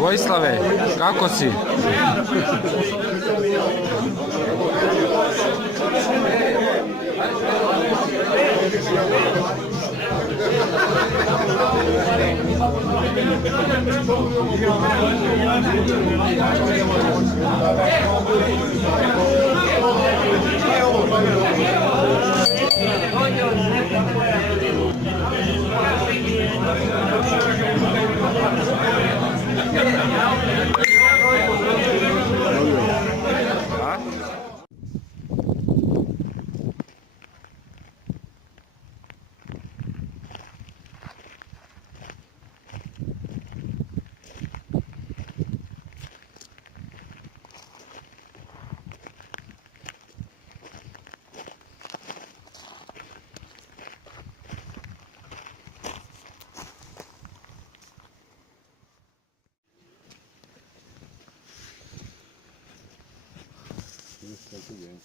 Vojislave, kako si?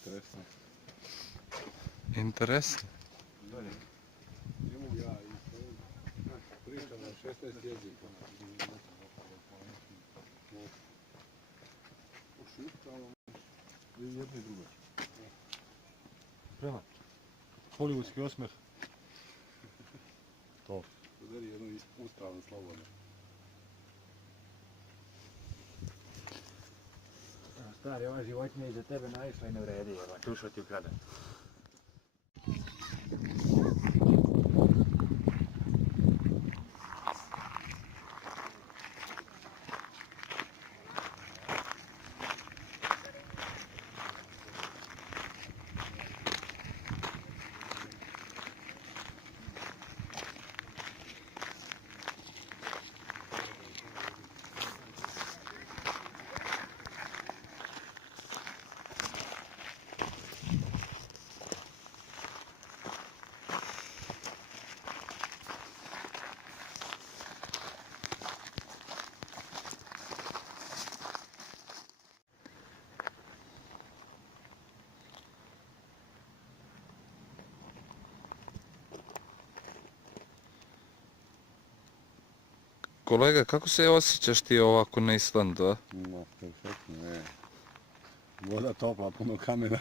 Interesno. Interesno. Ne mogu ja pričam na 16 jezika. Jedno i drugo. Prema. Hollywoodski osmeh. To. Udari jedno uspravno slobodno. Stari, ova životinja iza tebe naišla i ne vredi, jel, tušo ti ukrade. Kolega, kako se osjećaš ti ovako na Islandu, a? No, perfektno, je. Voda topla, puno kamena.